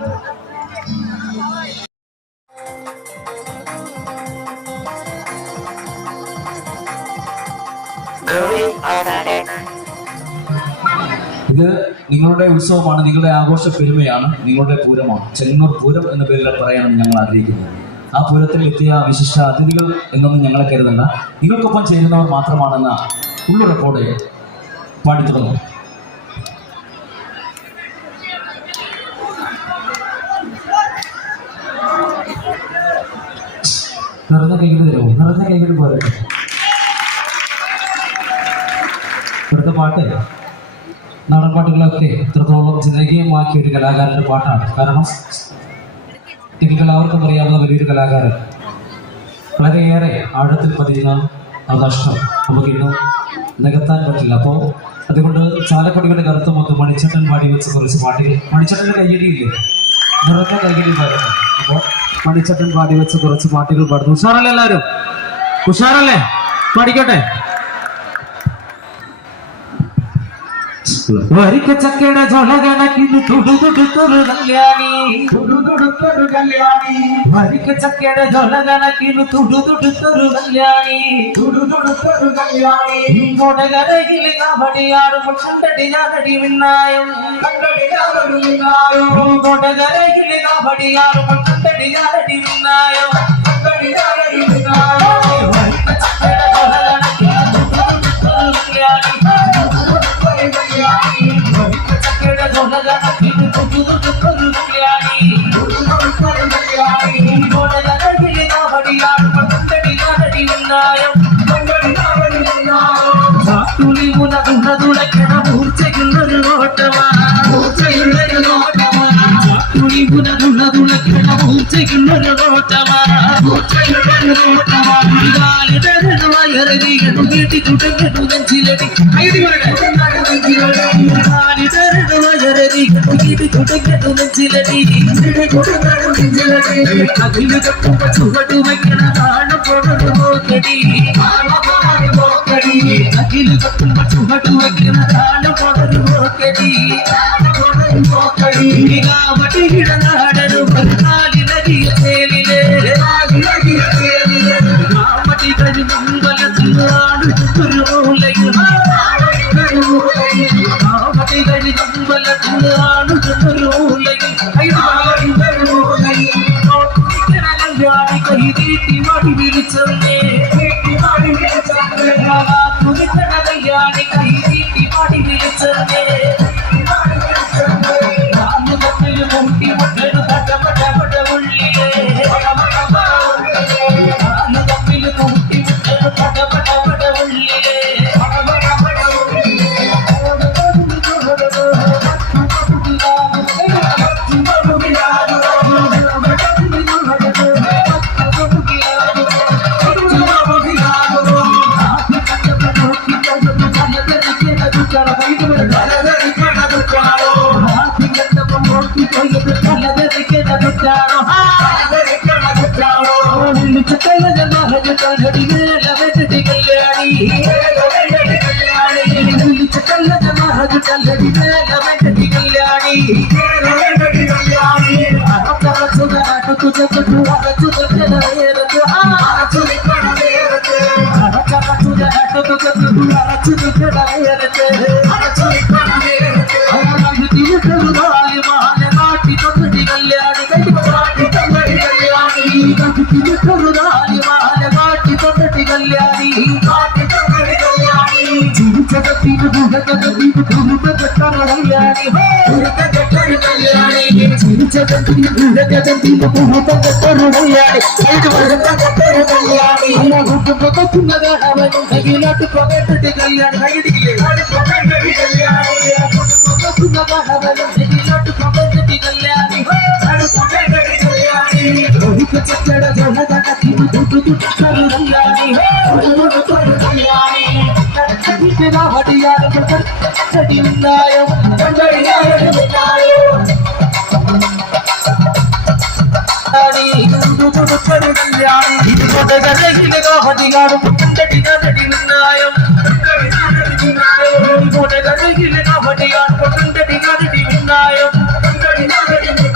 ഇത് നിങ്ങളുടെ ഉത്സവമാണ്, നിങ്ങളുടെ ആഘോഷ പെരുമയാണ്, നിങ്ങളുടെ പൂരമാണ്. ചെങ്ങന്നൂർ പൂരം എന്ന പേരിൽ പറയാനാണ് ഞങ്ങൾ ആഗ്രഹിക്കുന്നത്. ആ പൂരത്തിൽ എത്തിയ വിശിഷ്ട അതിഥികൾ എന്നൊന്നും ഞങ്ങളെ കരുതണ്ട, നിങ്ങൾക്കൊപ്പം ചേരുന്നവർ മാത്രമാണെന്ന ഉള്ളുറപ്പോടെ പാടി തുടങ്ങും. നിറഞ്ഞ കൈകൾ തരുമോ? നിറഞ്ഞ കൈകൾ പോലെ ഇവിടുത്തെ പാട്ട് നാടൻ പാട്ടുകളൊക്കെ ഇത്രത്തോളം ജനകീയമാക്കിയ ഒരു കലാകാരൻ്റെ പാട്ടാണ്. കാരണം നിങ്ങൾക്ക് എല്ലാവർക്കും അറിയാവുന്ന വലിയൊരു കലാകാരൻ വളരെയേറെ ആഴത്തിൽ പതിയുന്ന ആ നഷ്ടം നമുക്കിന്നും നികത്താൻ പറ്റില്ല. അപ്പോൾ അതുകൊണ്ട് ചാലക്കുടിയുടെ കറുത്തുമൊക്കെ മണിച്ചട്ടൻ പാടി വെച്ച് കുറച്ച് പാട്ടുകൾ, മണിച്ചട്ടൻ്റെ കയ്യടിയില്ലേ, നിറഞ്ഞ കയ്യടി പാടുന്നു. അപ്പോൾ മണിച്ചട്ടൻ പാടി വെച്ച് കുറച്ച് പാട്ടുകൾ പാടുന്നു. ഉഷാറല്ലേ എല്ലാവരും? ഉഷാറല്ലേ? പാടിക്കോട്ടെ. വരിക്കച്ചക്കയുടെ ജോലകണക്കിന് തുടുതുടുത്തൊരു കല്യാണി, തുടുതുടുത്തൊരു കല്യാണി, വരിക്കച്ചക്കയുടെ ജോലകണക്കിന് തുടുതുടുത്തൊരു കല്യാണി, തുടുതുടുത്തൊരു കല്യാണി. കൊടകരയിൽ കബടിയാടുമ്പോൾ കണ്ടടി ഞാനടി മിന്നായം, കണ്ടടി ഞാനടി മിന്നായം. കൊടകരയിൽ കബടിയാടുമ്പോൾ കണ്ടടി ഞാനടി മിന്നായം, കണ്ടടി ഞാനടി മിന്നായം. വരിക്കച്ചക്കയുടെ ജോലകണക്കിന് തുടുതുടുത്തൊരു കല്യാണി, മൂർച്ചയുള്ളൊരു നോട്ടമാ, മൂർച്ചയുള്ളൊരു നോട്ടമാ, മൂർച്ചയുള്ളൊരു നോട്ടമാ, മൂർച്ചയുള്ളൊരു നോട്ടമാ. കേട്ടി ചുടങ്ങട്ടു നെഞ്ചിലടി, ചുടങ്ങട്ടു നെഞ്ചിലടി. അതില് കെട്ടുമ്പോ ചുവട് വയ്ക്കണ കാണപ്പോഴൊരു നോക്കടി, അതില് കെട്ടുമ്പോ ചുവട് വയ്ക്കണ കാണപ്പോഴൊരു നോക്കടി. കാവടിയുടെ നാടനും നാലിലടിയ ചേലിലെ, കാവടി കഴിഞ്ഞും വലത്തിലാണ് ഒരു മൂലയിൽ, കാവടി കഴിഞ്ഞും വലത്തിലാണ് ഒരു മൂലയിൽ. കൈ തീട്ടി മാടി വിളിച്ചേ, കല്യാണി കൈ തീട്ടി മാടി വിളിച്ചേ. മുട്ടി മുട്ടു പട്ടപട്ട ഉള്ളിലേ, തമ്മിൽ മുട്ടി മുട്ടു പട്ടപട്ട ഉള്ളിലേ.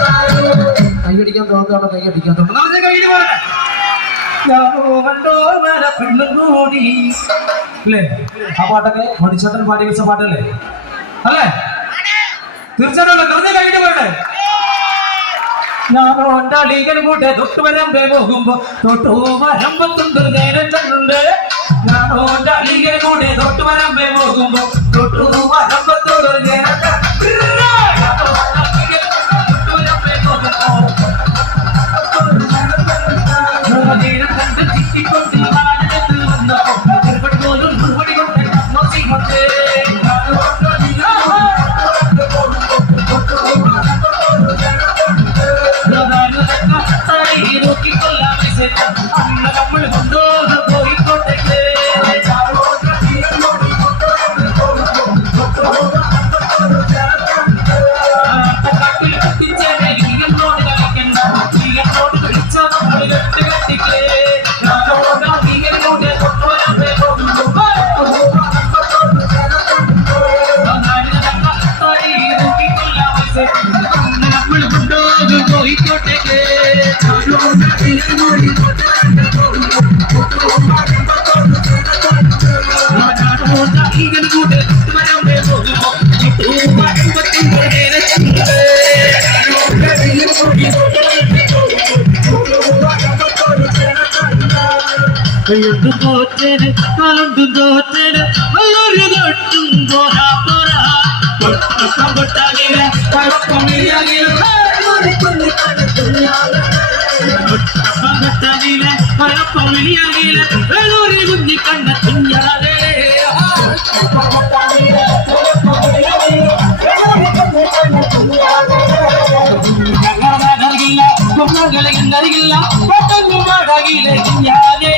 ായ തോന്നാണ് കൈ അടിക്കാത്തുണ്ട് നല്ല കയ്യിൽ പോകണേ കൂടി അല്ലേ ആ പാട്ടൊക്കെ മണിച്ചേട്ടൻ പാടി വെച്ച പാട്ടല്ലേ അല്ലേ തീർച്ചയായിട്ടും കൃത്യ കഴിഞ്ഞു പോട്ടെ ഞാനോ എന്റെ അളീകൻ കൂട്ടെ തൊട്ടു വരമ്പേ പോകുമ്പോ തൊട്ടു വരമ്പത്തുണ്ട് നേരത്തുണ്ട് ഞാനോ എന്റെ അളീകൻ കൂടെ തൊട്ടു വരമ്പേ പോകുമ്പോ തൊട്ടു വരമ്പത്തുണ്ട് തോറ്റന് കാലുണ്ടും തോറ്റന് വല്ലൊരു തൊട്ടും പോരാ പോരാ കൊട്ടാകിലെ പഴപ്പമിഴിയാകിലെ വെള്ളൂരി കുഞ്ഞി കണ്ണ കുഞ്ഞാകെ കൊന്നകളെ എന്നറിയില്ല കൊട്ടങ്ങും പാടാകിലെ കുഞ്ഞാകെ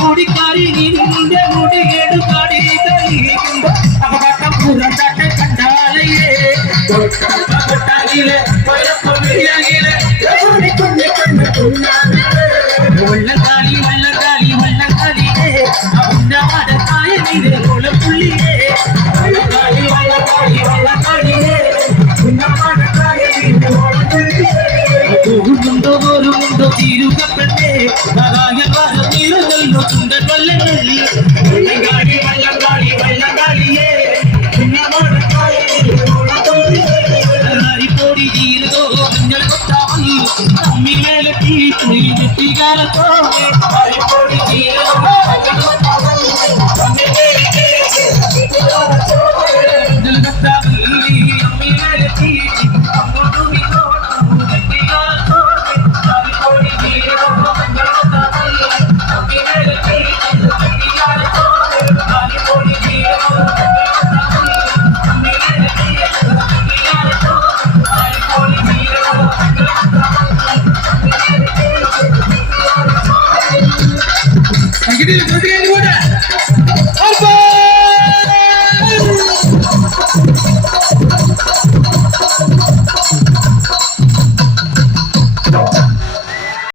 മുടിക്കാരി നിന്റെ മുടി കേടുകാടി തെളിയിക്കുമ്പോ അപകടം പുറത്താട്ടെ കണ്ടാലയേ വള്ളക്കാളി വള്ളക്കാളി വള്ളക്കാളിയേ അവന്റെ നീരെ ഓളപ്പുള്ളിയേ വള്ളക്കാളി വള്ളക്കാളി വള്ളക്കാളിയേ പോകുന്നുണ്ടോ പോരുമുണ്ടോ തീരുക പെണ്ണേ നീരുന്നല്ലോ ചുണ്ടൻ വല്ലങ്ങളിൽ വള്ളങ്കാളി വള്ളങ്കാളി വള്ളങ്കാളിയേ പോടി തീരുതോ മഞ്ഞൾ കൊത്താമൽ തമ്മിൽ മേലെ തീ കാലത്തോടെ